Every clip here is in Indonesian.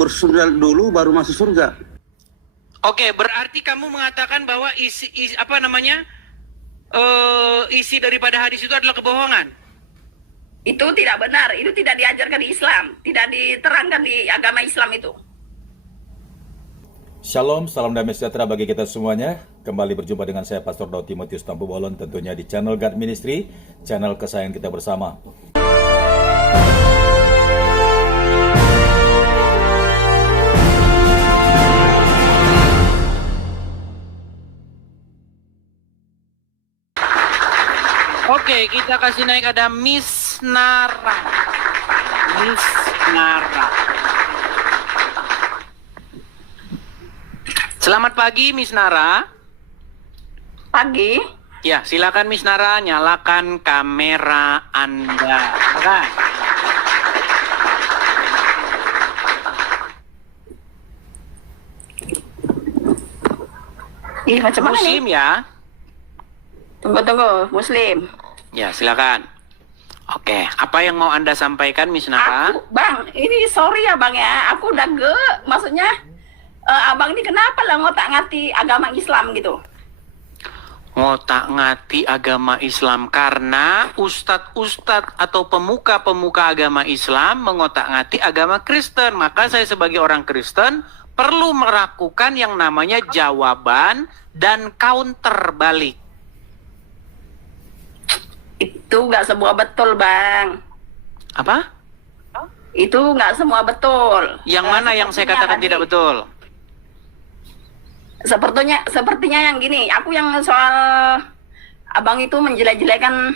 bersundal dulu baru masuk surga. Oke, berarti kamu mengatakan bahwa isi daripada hadis itu adalah kebohongan. Itu tidak benar, itu tidak diajarkan di Islam, tidak diterangkan di agama Islam itu. Shalom, salam damai sejahtera bagi kita semuanya. Kembali berjumpa dengan saya Pastor Daud Timotius Tampu Bolon, tentunya di channel God Ministry, channel kesayangan kita bersama. Oke, kita kasih naik ada Miss Nara. Miss Nara. Selamat pagi, Miss Nara. Pagi. Ya, silakan Miss Nara, nyalakan kamera Anda. Silakan. Ih, macam mana Muslim nih? ya? Tunggu, Muslim. Ya, silakan. Oke, apa yang mau Anda sampaikan, Miss Nara? Bang, ini sorry ya Bang ya, aku udah maksudnya Abang ini kenapa lah ngotak-ngati agama Islam gitu? Ngotak-ngati agama Islam karena ustadz-ustadz atau pemuka-pemuka agama Islam mengotak-ngati agama Kristen. Maka saya sebagai orang Kristen perlu melakukan yang namanya jawaban dan counter balik. Itu nggak semua betul, Bang. Apa? Itu nggak semua betul. Yang mana yang saya katakan tadi, tidak betul? Sepertinya yang gini, aku yang soal Abang itu menjelek-jelekan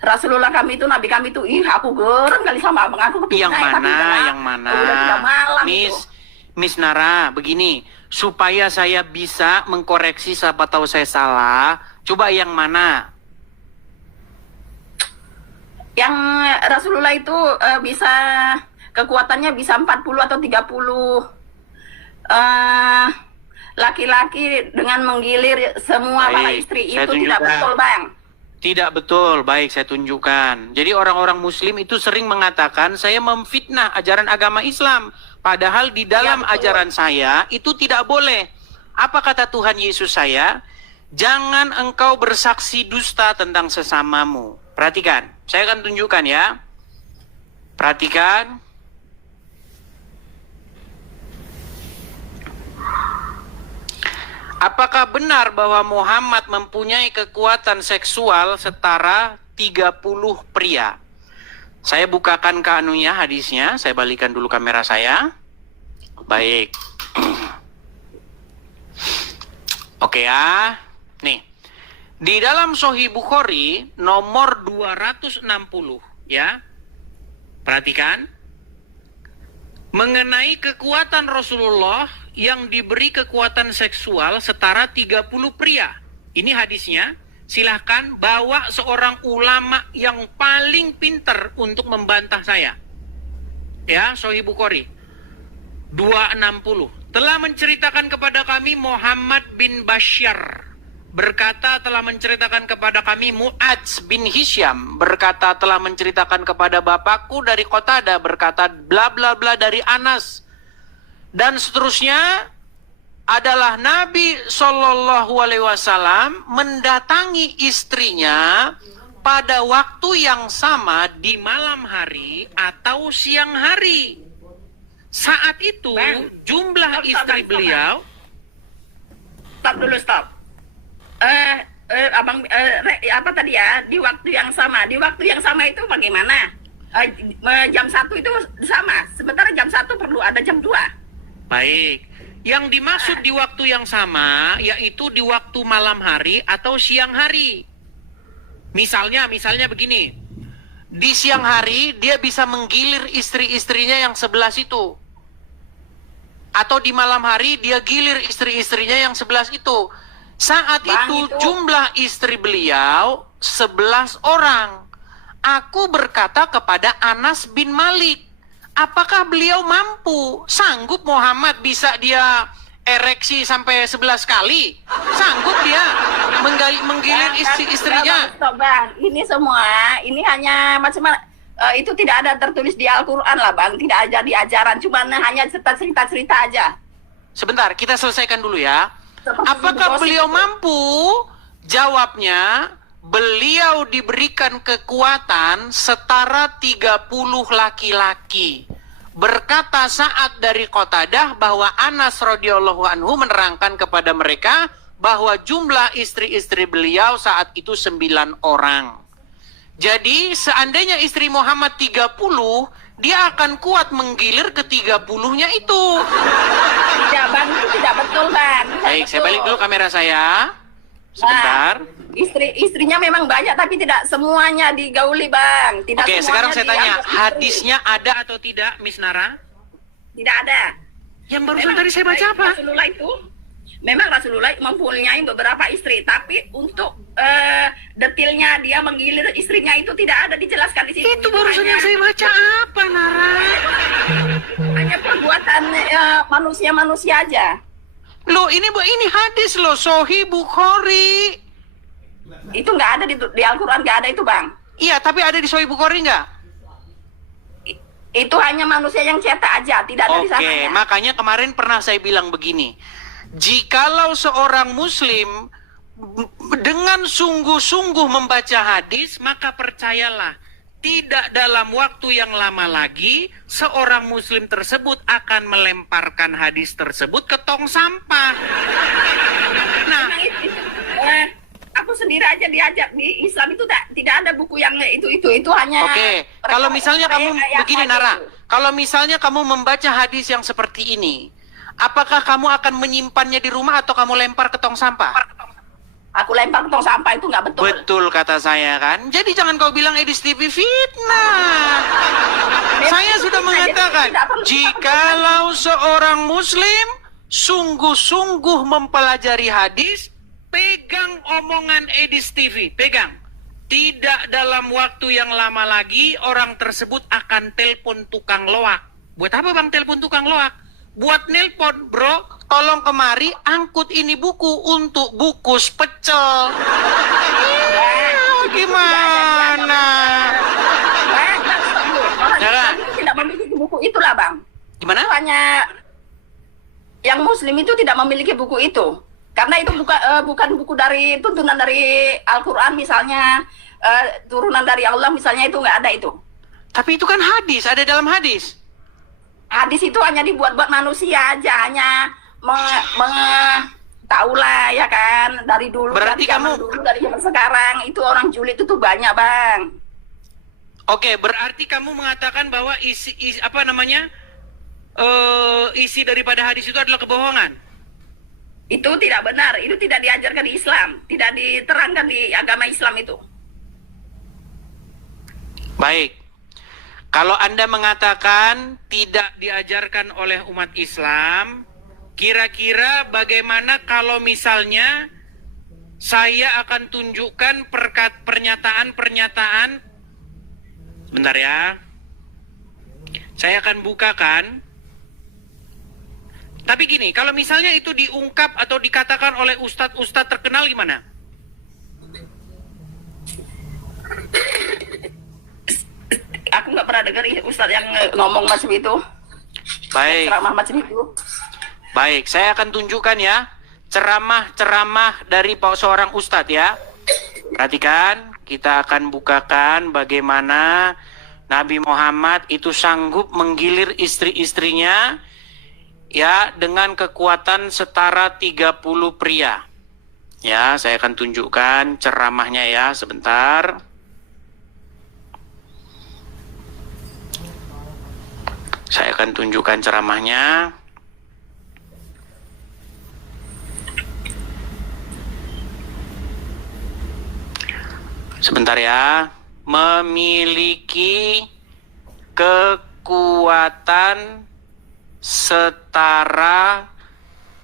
Rasulullah kami itu, Nabi kami itu, aku gerem kali sama Abang. Aku Yang mana? Udah tidak malam Miss Nara, begini, supaya saya bisa mengkoreksi siapa tahu saya salah, coba yang mana? Yang Rasulullah itu bisa kekuatannya bisa 40 atau 30 laki-laki dengan menggilir semua para istri. Itu tidak betul, Bang. Tidak betul, baik saya tunjukkan. Jadi orang-orang Muslim itu sering mengatakan saya memfitnah ajaran agama Islam. Padahal di dalam ajaran saya itu tidak boleh. Apa kata Tuhan Yesus saya? Jangan engkau bersaksi dusta tentang sesamamu. Perhatikan, saya akan tunjukkan ya. Perhatikan. Apakah benar bahwa Muhammad mempunyai kekuatan seksual setara 30 pria? Saya bukakan ke anunya hadisnya, saya balikan dulu kamera saya. Baik. Oke ya. Nih. Di dalam Sahih Bukhari nomor 260 ya. Perhatikan. Mengenai kekuatan Rasulullah yang diberi kekuatan seksual setara 30 pria. Ini hadisnya. Silahkan bawa seorang ulama yang paling pintar untuk membantah saya. Ya, Sahih Bukhari 260. Telah menceritakan kepada kami Muhammad bin Bashar. Berkata telah menceritakan kepada kami Mu'adz bin Hisham. Berkata telah menceritakan kepada bapakku dari Qatadah. Berkata bla bla bla dari Anas. Dan seterusnya adalah Nabi SAW mendatangi istrinya pada waktu yang sama di malam hari atau siang hari. Saat itu jumlah istri beliau. Stop dulu, stop. Abang, apa tadi ya? Di waktu yang sama. Di waktu yang sama itu bagaimana? Jam 1 itu sama. Sementara jam 1 perlu ada jam 2. Baik. Yang dimaksud di waktu yang sama, yaitu di waktu malam hari atau siang hari. Misalnya begini. Di siang hari, dia bisa menggilir istri-istrinya yang 11 itu. Atau di malam hari, dia gilir istri-istrinya yang 11 itu. Saat itu jumlah istri beliau 11 orang. Aku berkata kepada Anas bin Malik, apakah beliau mampu? Sanggup Muhammad bisa dia ereksi sampai 11 kali? Sanggup dia menggilir istri-istrinya? Stop, Bang. Ini semua, ini hanya itu tidak ada tertulis di Al-Quran lah Bang, tidak ada di ajaran, cuma hanya cerita-cerita aja. Sebentar, kita selesaikan dulu ya. Seperti Apakah gosip beliau itu. mampu? Jawabnya, beliau diberikan kekuatan setara 30 laki-laki. Berkata Sa'ad dari Qatadah bahwa Anas radhiyallahu anhu menerangkan kepada mereka bahwa jumlah istri-istri beliau saat itu 9 orang. Jadi seandainya istri Muhammad 30, dia akan kuat menggilir ke 30-nya itu. Tidak Bang, itu tidak betul Bang. Tidak Baik, saya betul. balik dulu kamera saya. Sebentar. Nah, istrinya memang banyak tapi tidak semuanya digauli Bang. Tidak Oke, semuanya sekarang saya tanya, dianggap istri. hadisnya ada atau tidak, Miss Nara? Tidak ada. Yang barusan Memang tadi saya baca apa? Rasulullah itu memang Rasulullah mempunyai beberapa istri, tapi untuk detailnya dia menggilir istrinya itu tidak ada dijelaskan di situ. Itu barusan yang saya baca apa, Nara? Hanya perbuatan manusia-manusia aja. Loh, ini hadis loh, Sahih Bukhari. Itu nggak ada di Al-Quran, nggak ada itu Bang. Iya, tapi ada di Sahih Bukhari nggak? Itu hanya manusia yang cetak aja, tidak ada di sana. Oke, makanya kemarin pernah saya bilang begini. Jikalau seorang muslim dengan sungguh-sungguh membaca hadis, maka percayalah, tidak dalam waktu yang lama lagi, seorang muslim tersebut akan melemparkan hadis tersebut ke tong sampah. Nah, Memang aku sendiri aja diajak di Islam itu tidak ada buku yang itu hanya. oke. Kalau misalnya kamu yang begini, ada Nara, itu. kalau misalnya kamu membaca hadis yang seperti ini, apakah kamu akan menyimpannya di rumah atau kamu lempar ke tong sampah? Aku lempar ke tong sampah itu nggak betul. Betul kata saya kan. Jadi jangan kau bilang Edis TV fitnah. Saya sudah mengatakan, jikalau seorang muslim sungguh-sungguh mempelajari hadis, pegang omongan Edis TV, pegang. Tidak dalam waktu yang lama lagi orang tersebut akan telepon tukang loak. Buat apa Bang telepon tukang loak? Buat nelpon, bro, tolong kemari angkut ini buku untuk bukus pecel. Gimana? Orang Jangan. Islam itu tidak memiliki buku itulah Bang. Gimana? Itu hanya yang Muslim itu tidak memiliki buku itu. Karena itu bukan buku dari tuntunan dari Al-Quran misalnya, turunan dari Allah misalnya, itu nggak ada itu. Tapi itu kan hadis, ada dalam hadis. Hadis itu hanya dibuat-buat manusia aja, hanya tahulah ya kan, dari dulu, Berarti dari zaman kamu- dulu, dari zaman sekarang itu orang julid itu tuh banyak Bang. Oke, berarti kamu mengatakan bahwa isi apa namanya? Isi daripada hadis itu adalah kebohongan. Itu tidak benar, itu tidak diajarkan di Islam, tidak diterangkan di agama Islam itu. Baik. Kalau Anda mengatakan tidak diajarkan oleh umat Islam, kira-kira bagaimana kalau misalnya saya akan tunjukkan pernyataan-pernyataan. Bentar ya. Saya akan bukakan. Tapi gini, kalau misalnya itu diungkap atau dikatakan oleh ustadz-ustadz terkenal gimana? Aku nggak pernah dengar Ustadz yang ngomong macam itu, Baik. ceramah macam itu. Baik, saya akan tunjukkan ya ceramah-ceramah dari seorang ustadz ya. Perhatikan, kita akan bukakan bagaimana Nabi Muhammad itu sanggup menggilir istri-istrinya ya dengan kekuatan setara 30 pria. Ya, saya akan tunjukkan ceramahnya ya, sebentar. Saya akan tunjukkan ceramahnya. Sebentar ya. Memiliki kekuatan setara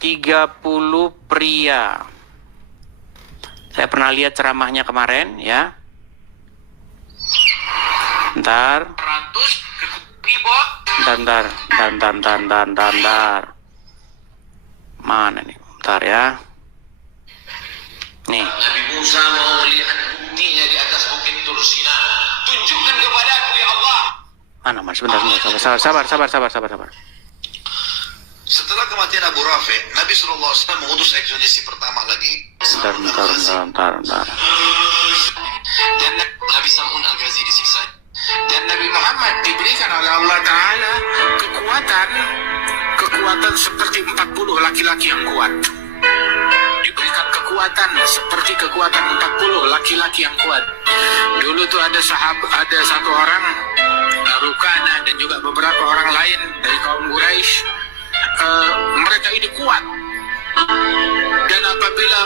30 pria. Saya pernah lihat ceramahnya kemarin ya. Bentar. 100 Bentar. Mana nih? Bentar ya. Nih. Nabi Musa mau melihat buktinya di atas bukit Tursina. Tunjukkan kepadaku ya Allah Mana mas? Sebentar, sabar. Setelah kematian Abu Rafi, Nabi SAW mengutus ekspedisi pertama lagi. Bentar. Dan Nabi Sam'un Al-Ghazi disiksa. Dan Nabi Muhammad diberikan oleh Allah Ta'ala kekuatan seperti 40 laki-laki yang kuat. Diberikan kekuatan seperti kekuatan 40 laki-laki yang kuat. Dulu tuh ada satu orang, Rukana dan juga beberapa orang lain dari kaum Quraisy. Mereka ini kuat. Dan apabila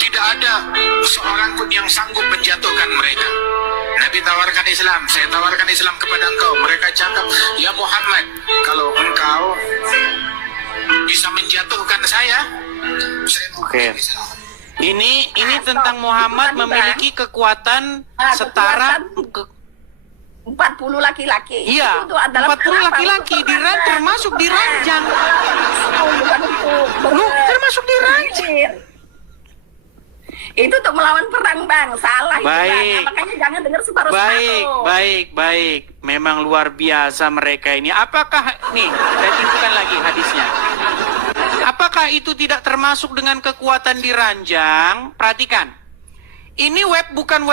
tidak ada seorang pun yang sanggup menjatuhkan mereka, Nabi tawarkan Islam. Saya tawarkan Islam kepada engkau. Mereka cakap, ya Muhammad, kalau engkau bisa menjatuhkan saya mau Oke. Islam. Ini tentang Muhammad memiliki kekuatan setara 40 laki-laki. Iya, Itu adalah 40 laki-laki termasuk diranjang. Bukan untuk Termasuk diranjang. Itu untuk melawan perang, Bang. Salah itu, Baik. Bang. Makanya jangan dengar separuh-separuh. Baik. Memang luar biasa mereka ini. Apakah nih, saya tunjukkan lagi hadisnya. Apakah itu tidak termasuk dengan kekuatan diranjang? Perhatikan. Ini bukan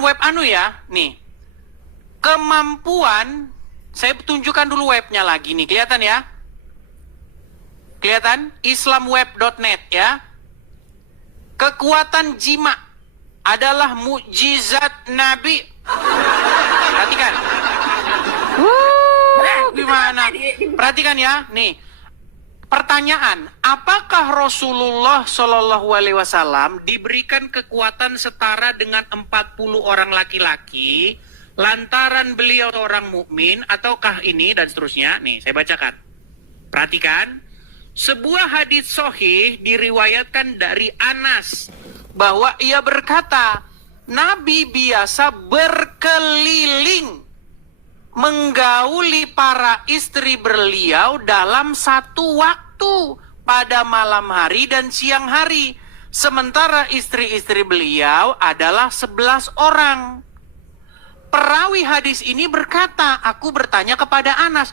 web anu ya, nih. Kemampuan, saya tunjukkan dulu webnya lagi nih, kelihatan ya? Kelihatan? Islamweb.net ya. Kekuatan jima adalah mukjizat Nabi. Perhatikan. Gimana? Perhatikan ya, nih. Pertanyaan, apakah Rasulullah Shallallahu Alaihi Wasallam diberikan kekuatan setara dengan 40 orang laki-laki lantaran beliau seorang mukmin, ataukah ini dan seterusnya? Nih, saya bacakan. Perhatikan. Sebuah hadis sahih diriwayatkan dari Anas bahwa ia berkata, Nabi biasa berkeliling menggauli para istri beliau dalam satu waktu pada malam hari dan siang hari. Sementara istri-istri beliau adalah 11 orang. Perawi hadis ini berkata, aku bertanya kepada Anas,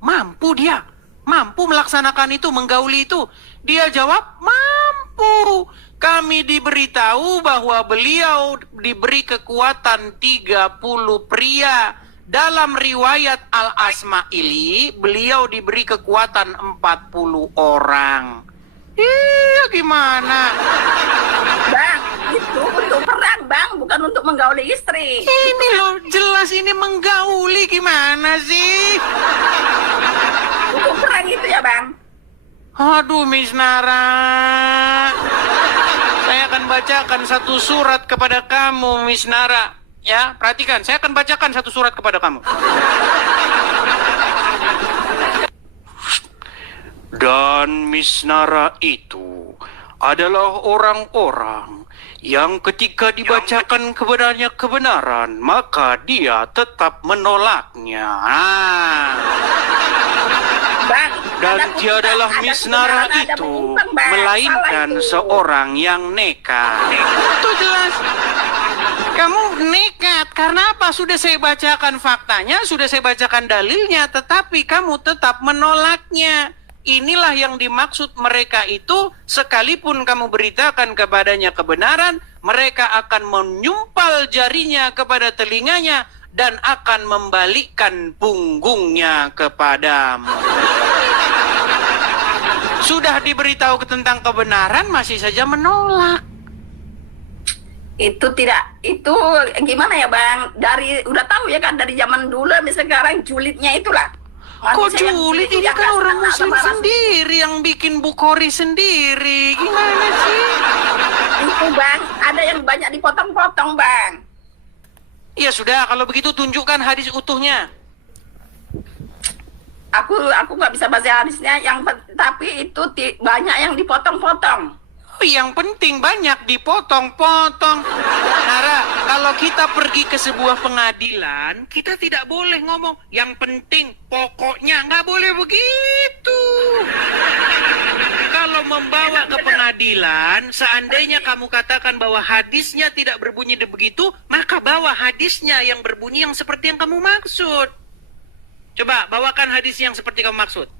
mampu dia? Mampu melaksanakan itu, menggauli itu? Dia jawab, mampu. Kami diberitahu bahwa beliau diberi kekuatan 30 pria. Dalam riwayat Al-Asma'ili, beliau diberi kekuatan 40 orang. Iya, gimana? Bang, itu untuk perang, Bang, bukan untuk menggauli istri. Ini loh, jelas ini menggauli, gimana sih? Untuk perang itu ya, Bang. Aduh, Miss Nara. Saya akan bacakan satu surat kepada kamu, Miss Nara. Ya, perhatikan, saya akan bacakan satu surat kepada kamu. Dan Miss Nara itu adalah orang-orang yang ketika dibacakan kebenaran, maka dia tetap menolaknya. Bang, Dan ada dia adalah ada Miss Nara kebenaran, ada itu, penyimpang, Bang. melainkan Salah itu. seorang yang nekat. Itu jelas. Kamu nekat, karena apa? Sudah saya bacakan faktanya, sudah saya bacakan dalilnya, tetapi kamu tetap menolaknya. Inilah yang dimaksud mereka itu, sekalipun kamu beritakan kepadanya kebenaran, mereka akan menyumpal jarinya kepada telinganya dan akan membalikkan punggungnya kepadamu. Sudah diberitahu tentang kebenaran, masih saja menolak. Itu gimana ya, Bang? Udah tahu ya kan, dari zaman dulu sampai sekarang julidnya itulah. Kok Manusia yang julid? Ini tidak kan orang senang muslim sama sendiri yang bikin Bukhari sendiri. Gimana sih? Itu, Bang, ada yang banyak dipotong-potong, Bang. Ya sudah, kalau begitu tunjukkan hadis utuhnya. Aku nggak bisa baca hadisnya, tapi itu banyak yang dipotong-potong. Oh, yang penting banyak dipotong-potong. Nara, kalau kita pergi ke sebuah pengadilan, kita tidak boleh ngomong yang penting, pokoknya nggak boleh begitu. Kalau membawa ke pengadilan, seandainya kamu katakan bahwa hadisnya tidak berbunyi begitu, maka bawa hadisnya yang berbunyi yang seperti yang kamu maksud. Coba bawakan hadis yang seperti kamu maksud.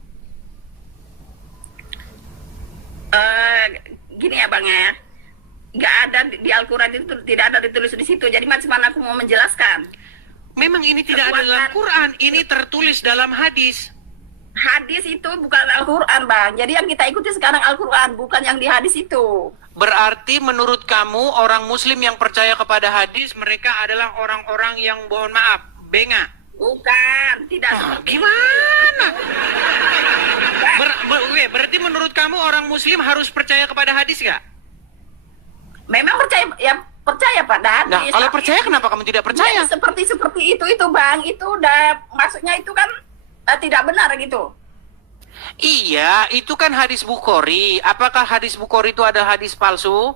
Gini ya Bang ya, nggak ada di Al-Quran itu, tidak ada ditulis di situ. Jadi macam mana aku mau menjelaskan? Memang ini tidak ada dalam Quran, ini tertulis dalam hadis. Hadis itu bukan Al-Quran Bang. Jadi yang kita ikuti sekarang Al-Quran, bukan yang di hadis itu. Berarti menurut kamu orang muslim yang percaya kepada hadis, mereka adalah orang-orang yang mohon maaf, benga. Bukan, tidak seperti Gimana? Berarti menurut kamu orang muslim harus percaya kepada hadis gak? Memang percaya pada hadis. Nah, kalau percaya kenapa kamu tidak percaya? Ya, seperti itu Bang, itu udah maksudnya itu kan tidak benar gitu. Iya, itu kan hadis Bukhari. Apakah hadis Bukhari itu adalah hadis palsu?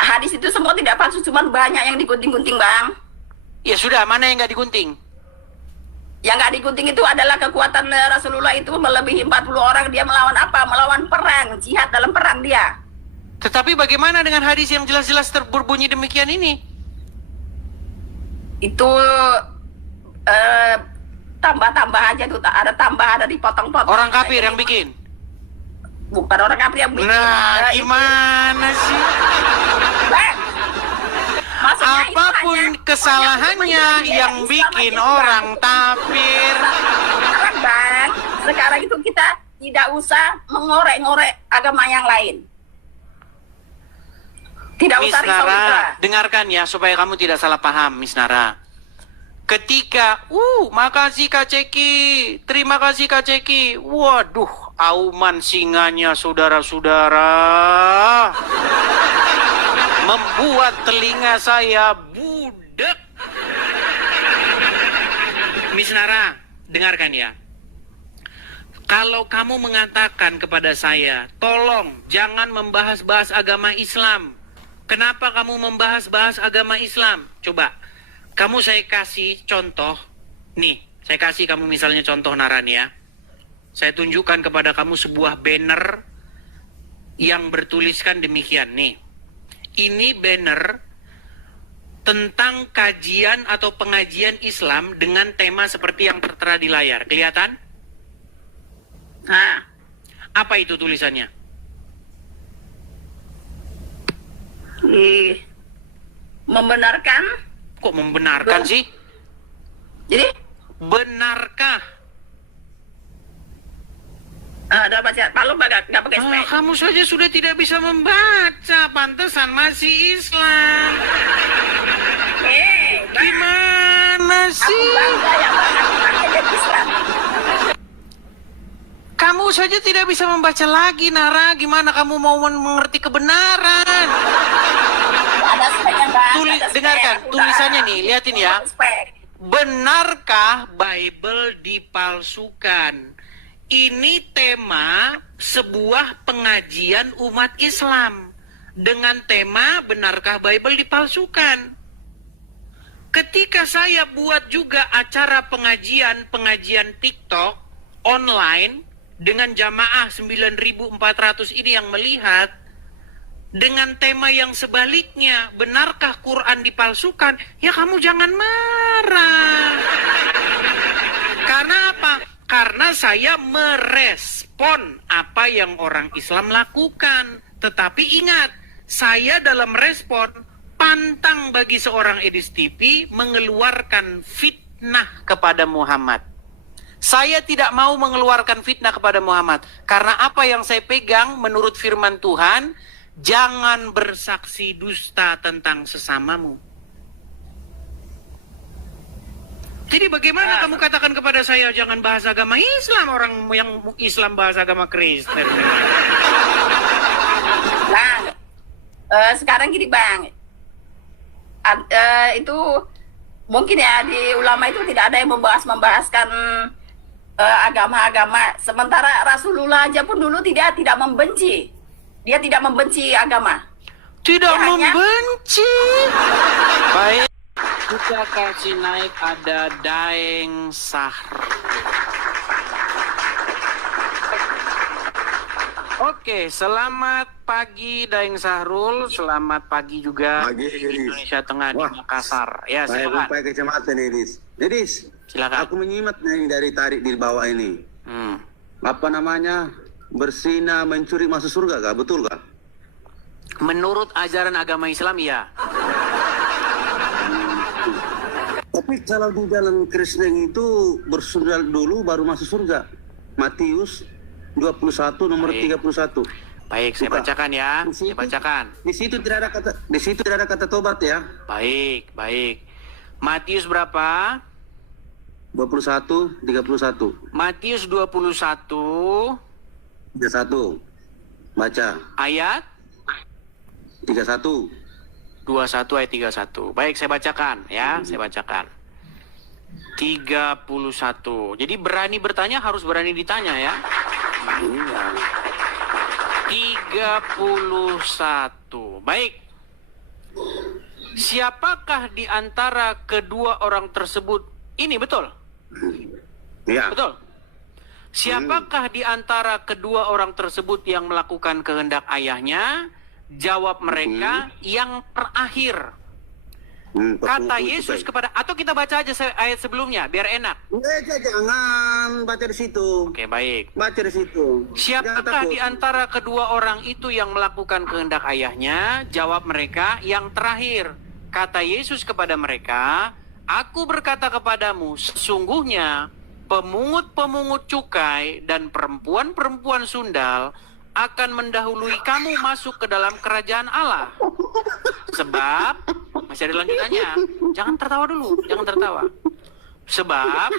Hadis itu semua tidak palsu, cuman banyak yang digunting-gunting Bang. Ya sudah, mana yang nggak digunting? Yang nggak digunting itu adalah kekuatan Rasulullah itu melebihi 40 orang. Dia melawan apa? Melawan perang, jihad dalam perang dia. Tetapi bagaimana dengan hadis yang jelas-jelas berbunyi demikian ini? Itu tambah-tambah aja tuh, ada tambah, ada dipotong-potong. Orang kafir yang bikin? Bukan orang kafir yang bikin. Nah, gimana sih? Bang, maksudnya itu Apapun hanya kesalahannya yang Islam bikin aja, orang Bang. kafir. Sekarang Bang, sekarang itu kita tidak usah mengorek-ngorek agama yang lain. Tidak Miss usah risau-risau. Nara, dengarkan ya supaya kamu tidak salah paham, Miss Nara. Ketika, makasih Kak Ceki, terima kasih Kak Ceki. Waduh, auman singanya saudara-saudara. Membuat telinga saya budek. Miss Nara, dengarkan ya. Kalau kamu mengatakan kepada saya, tolong jangan membahas-bahas agama Islam. Kenapa kamu membahas-bahas agama Islam? Coba, kamu saya kasih contoh. Nih, saya kasih kamu misalnya contoh Naran ya. Saya tunjukkan kepada kamu sebuah banner yang bertuliskan demikian nih. Ini banner tentang kajian atau pengajian Islam dengan tema seperti yang tertera di layar. Kelihatan? Nah, Apa itu tulisannya? membenarkan. Kok membenarkan sih? Jadi, Benarkah? udah baca. Palu nggak pakai spek. Kamu saja sudah tidak bisa membaca. Pantesan masih Islam. Bang, Gimana aku sih? bangga ya Bang, aku pakai jadi Islam. Kamu saja tidak bisa membaca lagi, Nara. Gimana kamu mau mengerti kebenaran? Ada speknya Bang. ada spek. Dengarkan, Udah. tulisannya nih, liatin ya. Spek. Benarkah Bible dipalsukan? Ini tema sebuah pengajian umat Islam dengan tema benarkah Bible dipalsukan. Ketika saya buat juga acara pengajian TikTok online dengan jamaah 9.400 ini yang melihat dengan tema yang sebaliknya, benarkah Quran dipalsukan? Ya kamu jangan marah. Karena apa? Karena saya merespon apa yang orang Islam lakukan. Tetapi ingat, saya dalam respon pantang bagi seorang Edis TV mengeluarkan fitnah kepada Muhammad. Saya tidak mau mengeluarkan fitnah kepada Muhammad. Karena apa yang saya pegang menurut firman Tuhan, jangan bersaksi dusta tentang sesamamu. Jadi bagaimana kamu katakan kepada saya jangan bahas agama Islam, orang yang Islam bahas agama Kristen? Bang, sekarang gini Bang, itu mungkin ya di ulama itu tidak ada yang membahaskan agama-agama. Sementara Rasulullah aja pun dulu tidak membenci, dia tidak membenci agama. Tidak Dia hanya- membenci. Baik, kita kasih naik ada Daeng Sahr. Oke. Oke, selamat pagi Daeng Sahrul, selamat pagi juga Pagi, di Idris. Indonesia Tengah di Wah. Makassar. Ya, Saya silakan. lupa kecamatan Idris. Idris, Silakan. aku menyimak nih dari tarik di bawah ini. Hmm. Apa namanya? Berzina mencuri masuk surga kah? Betul kah? Menurut ajaran agama Islam, ya. Tapi kalau di dalam Kristen itu bersundal dulu baru masuk surga. Matius 21 nomor Baik. 31. Baik, saya Buka. bacakan ya. Di situ- Saya bacakan. Di situ tidak ada kata tobat ya. Baik, baik. Matius berapa? 21 31. Matius 21 31. Baca. ayat 31. 21 ayat 31. Baik, saya bacakan ya, saya bacakan. 31. Jadi berani bertanya harus berani ditanya ya. Iya. 31. Baik. Siapakah di antara kedua orang tersebut? Ini betul. Iya. Betul. Siapakah di antara kedua orang tersebut yang melakukan kehendak ayahnya? Jawab mereka yang terakhir. Kata Yesus kepada, atau kita baca aja ayat sebelumnya biar enak. Jangan baca di situ. Oke, baik. Baca di situ. Jangan Siapakah takut. di antara kedua orang itu yang melakukan kehendak ayahnya? Jawab mereka yang terakhir. Kata Yesus kepada mereka, Aku berkata kepadamu, sesungguhnya pemungut-pemungut cukai dan perempuan-perempuan sundal akan mendahului kamu masuk ke dalam kerajaan Allah. Sebab, masih ada lanjutannya, jangan tertawa dulu, jangan tertawa. Sebab,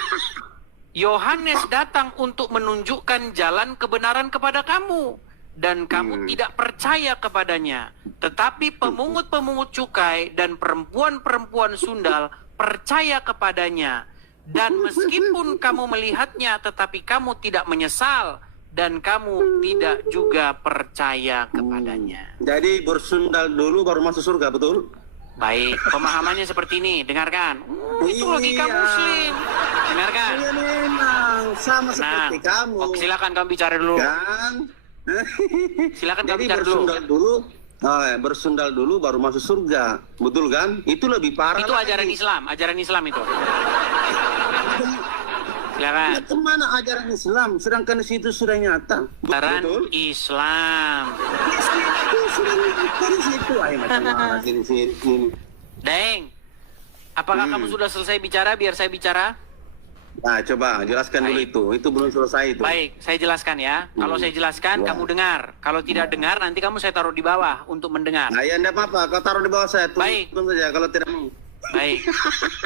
Yohanes datang untuk menunjukkan jalan kebenaran kepada kamu, dan kamu tidak percaya kepadanya. Tetapi pemungut-pemungut cukai dan perempuan-perempuan sundal percaya kepadanya. Dan meskipun kamu melihatnya, tetapi kamu tidak menyesal, dan kamu tidak juga percaya kepadanya. Jadi bersundal dulu baru masuk surga, betul? Baik, pemahamannya seperti ini. Dengarkan. Itu logika Iya. Muslim. Dengarkan. Iya memang sama Nah, seperti kamu. oke, silakan kamu bicara dulu. Kan? Silakan kamu Jadi bicara dulu. bersundal dulu. Bersundal dulu baru masuk surga, betul kan? Itu lebih parah. Itu lagi. ajaran Islam itu. Silakan. Ya, kemana ajaran Islam? Sedangkan di situ sudah nyata. Ajaran Betul? Islam. Di situ sudah nyata di situ. Ayo macam mana sini sini. Deng, apakah kamu sudah selesai bicara biar saya bicara? Nah, coba jelaskan dulu Baik. itu. Itu belum selesai itu. Baik, saya jelaskan ya. Kalau saya jelaskan, Ya. kamu dengar. Kalau tidak dengar, nanti kamu saya taruh di bawah untuk mendengar. Nah, ya enggak apa-apa. Kau taruh di bawah saya. Baik. Tunggu saja kalau tidak mau. Baik.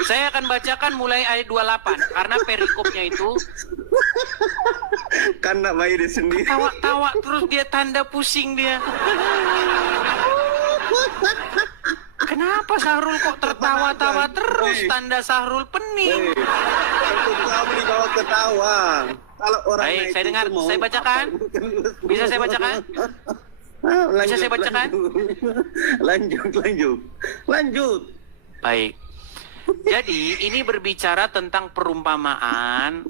Saya akan bacakan mulai ayat 28 karena perikopnya itu Kan nak bayi dia sendiri. tawa-tawa terus dia tanda pusing dia. Kenapa Sahrul kok tertawa-tawa terus? Tanda Sahrul pening. Untuk kamu dibawa ketawa. Kalau orang Baik, naik saya itu dengar. mau- Saya bacakan. Bisa saya bacakan? Lanjut, saya bacakan? Lanjut. Baik. Jadi ini berbicara tentang perumpamaan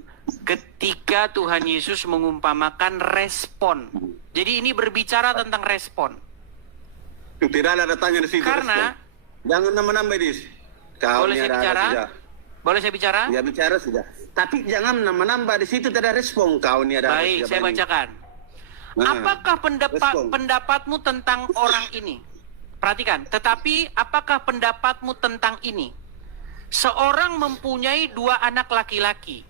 ketika Tuhan Yesus mengumpamakan respon. Jadi ini berbicara tentang respon. Tidak ada tanya di situ. Karena- jangan nambah-nambah dis. Kau Boleh ni saya ada bicara? sudah. Boleh saya bicara? Ya bicara sudah. Tapi jangan nambah-nambah di situ tidak ada respon kau ni ada. Baik, saya bacakan. Nah, Apakah respon. pendapatmu tentang orang ini? Perhatikan, tetapi apakah pendapatmu tentang ini? Seorang mempunyai 2 anak laki-laki.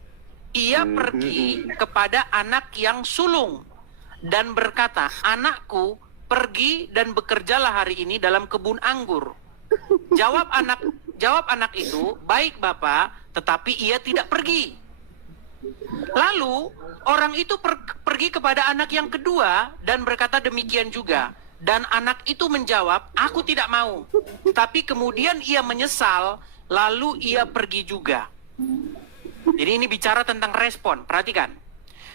Ia pergi kepada anak yang sulung dan berkata, "Anakku, pergi dan bekerjalah hari ini dalam kebun anggur." Jawab anak itu, "Baik, Bapak," tetapi ia tidak pergi. Lalu orang itu pergi kepada anak yang kedua dan berkata demikian juga. Dan anak itu menjawab, "Aku tidak mau." Tapi kemudian ia menyesal, lalu ia pergi juga. Jadi ini bicara tentang respon. Perhatikan.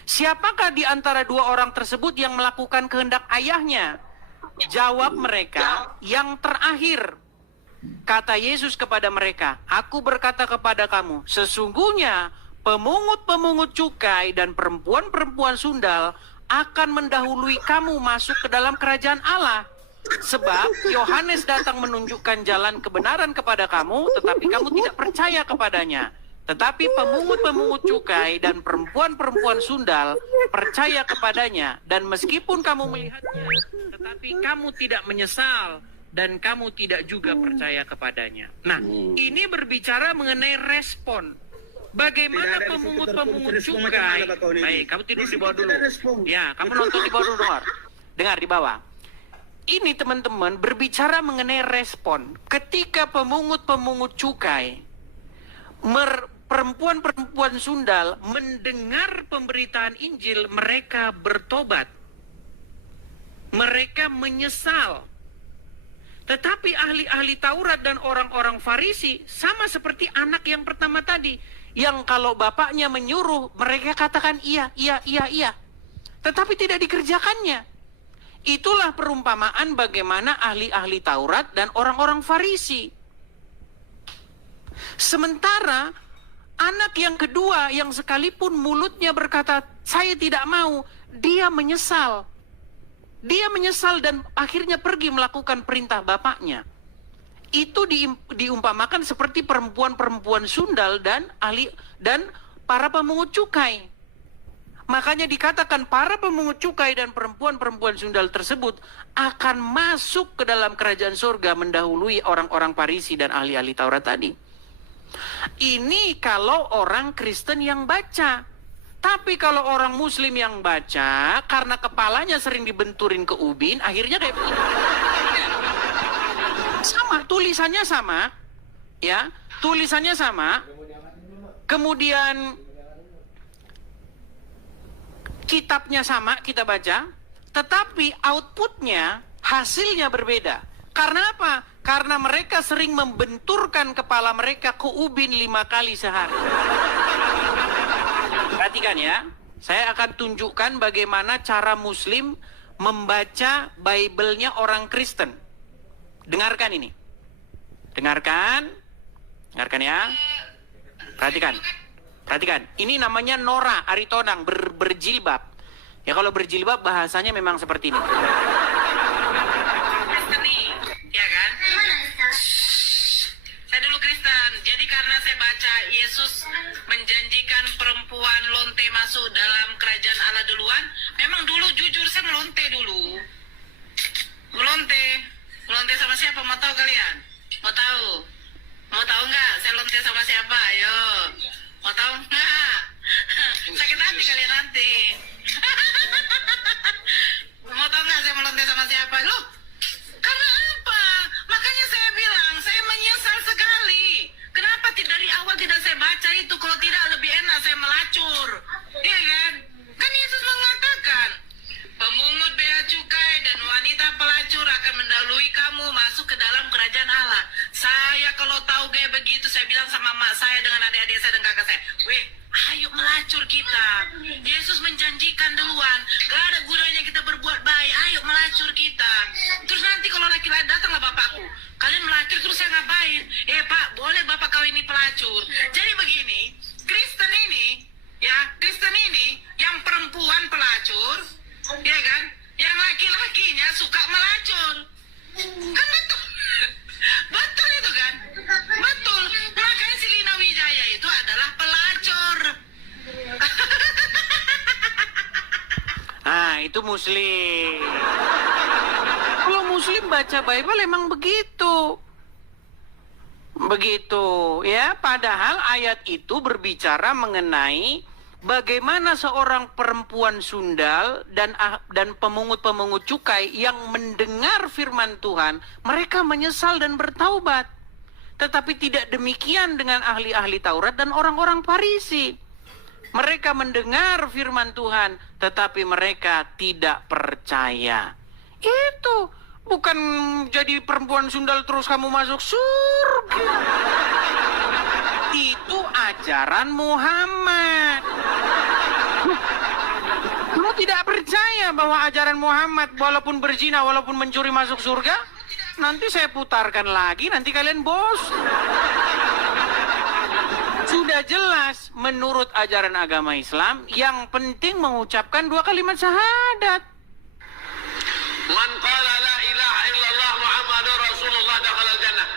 Siapakah di antara 2 orang tersebut yang melakukan kehendak ayahnya? Jawab mereka, yang terakhir. Kata Yesus kepada mereka, "Aku berkata kepada kamu, sesungguhnya pemungut-pemungut cukai dan perempuan-perempuan sundal akan mendahului kamu masuk ke dalam kerajaan Allah. Sebab Yohanes datang menunjukkan jalan kebenaran kepada kamu, tetapi kamu tidak percaya kepadanya. Tetapi pemungut-pemungut cukai dan perempuan-perempuan sundal percaya kepadanya. Dan meskipun kamu melihatnya, tetapi kamu tidak menyesal dan kamu tidak juga percaya kepadanya. Nah, ini berbicara mengenai respon. Bagaimana pemungut-pemungut cukai? Baik, kamu tidur di bawah dulu. Ya, kamu nonton di bawah dulu, dengar di bawah. Ini teman-teman berbicara mengenai respon. Ketika pemungut-pemungut cukai, perempuan-perempuan sundal mendengar pemberitaan Injil, mereka bertobat. Mereka menyesal. Tetapi ahli-ahli Taurat dan orang-orang Farisi sama seperti anak yang pertama tadi, yang kalau bapaknya menyuruh, mereka katakan iya, iya, iya, iya. Tetapi tidak dikerjakannya. Itulah perumpamaan bagaimana ahli-ahli Taurat dan orang-orang Farisi. Sementara anak yang kedua yang sekalipun mulutnya berkata, saya tidak mau, dia menyesal. Dia menyesal dan akhirnya pergi melakukan perintah bapaknya. Itu diumpamakan seperti perempuan-perempuan sundal dan para pemungut cukai. Makanya dikatakan para pemungut cukai dan perempuan-perempuan sundal tersebut akan masuk ke dalam kerajaan surga mendahului orang-orang Farisi dan ahli-ahli Taurat tadi. Ini kalau orang Kristen yang baca. Tapi kalau orang Muslim yang baca, karena kepalanya sering dibenturin ke ubin, akhirnya kayak begini. Sama, tulisannya sama. Ya, tulisannya sama. Kemudian kitabnya sama, kita baca, tetapi outputnya, hasilnya berbeda. Karena apa? Karena mereka sering membenturkan kepala mereka ke ubin 5 kali sehari. Perhatikan ya, saya akan tunjukkan bagaimana cara Muslim membaca Bible-nya orang Kristen. Dengarkan ini. Dengarkan ya. Perhatikan, ini namanya Nora Aritonang, berjilbab. Ya kalau berjilbab bahasanya memang seperti ini. Kristen nih, ya kan? Saya dulu Kristen, jadi karena saya baca Yesus menjanjikan perempuan lonte masuk dalam kerajaan Allah duluan, memang dulu jujur saya melonte dulu. Melonte sama siapa? Mau tahu kalian? Mau tahu? Mau tahu nggak? Saya lonte sama siapa? Ayo. Mau tahu nggak? Sakit hati kalian nanti. Mau tahu nggak saya melonte sama siapa? Loh, karena apa? Makanya saya bilang, saya menyesal sekali. Kenapa dari awal tidak saya baca itu? Kalau tidak lebih enak saya melacur. Iya kan? Kan Yesus mengatakan, pemungut bea cukai dan wanita pelacur akan mendahului kamu masuk ke dalam kerajaan Allah. Saya kalau tahu kayak begitu, saya bilang sama mak saya dengan adik-adik saya dan kakak saya, weh, ayo melacur kita. Yesus menjanjikan duluan, gak ada gunanya kita berbuat baik, ayo melacur kita. Terus nanti kalau laki-laki datanglah bapakku, kalian melacur terus saya ngapain? Pak, boleh bapak kau ini pelacur. Jadi begini, Kristen ini, yang perempuan pelacur, ya kan? Yang laki-lakinya suka melacur. Kan betul? Betul itu kan? Betul. Makanya si Lina Wijaya itu adalah pelacur. Itu Muslim. Kalau Muslim baca Bible emang begitu. Begitu ya. Padahal ayat itu berbicara mengenai bagaimana seorang perempuan sundal dan pemungut-pemungut cukai yang mendengar firman Tuhan, mereka menyesal dan bertaubat. Tetapi tidak demikian dengan ahli-ahli Taurat dan orang-orang Farisi. Mereka mendengar firman Tuhan, tetapi mereka tidak percaya. Itu bukan jadi perempuan sundal terus kamu masuk surga. Itu ajaran Muhammad. Kamu tidak percaya bahwa ajaran Muhammad walaupun berzina, walaupun mencuri masuk surga? Nanti saya putarkan lagi, nanti kalian bosan. Sudah jelas menurut ajaran agama Islam yang penting mengucapkan 2 kalimat syahadat. Man qala la ilaha illallah Muhammadur Rasulullah dakhalal jannah.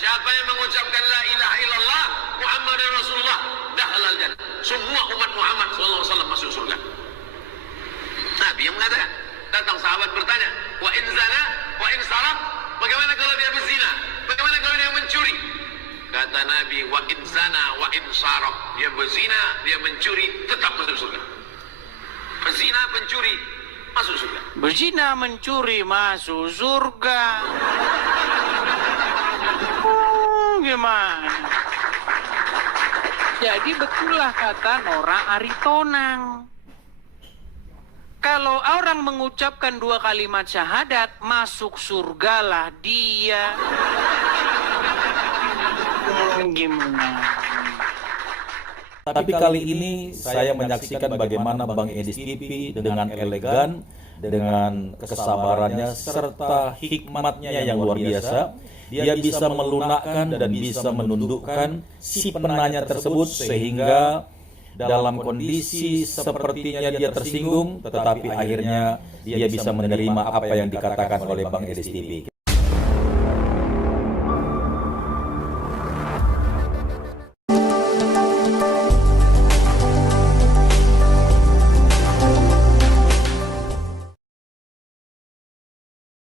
Siapa yang mengucapkan la ilaha illallah Muhammadur Rasulullah dakhalal jannah. Semua umat Muhammad sallallahu alaihi wasallam masuk surga. Nabi yang mengatakan, datang sahabat bertanya, wa in zana wa in saraq, bagaimana kalau dia berzina? Bagaimana kalau dia mencuri? Kata Nabi, wa in zana wa in saraq, dia berzina, dia mencuri, tetap masuk surga. Berzina, pencuri, masuk surga. Berzina, mencuri, masuk surga. Gimana? Jadi betullah kata Nora Aritonang. Kalau orang mengucapkan 2 kalimat syahadat, masuk surgalah dia. Gimana? Tapi kali ini saya menyaksikan bagaimana Bang Edis TV dengan elegan, dengan kesabarannya serta hikmatnya yang luar biasa, dia bisa melunakkan dan bisa menundukkan si penanya tersebut sehingga dalam kondisi sepertinya dia tersinggung, tetapi akhirnya dia bisa menerima apa yang dikatakan oleh Bang Edis TV.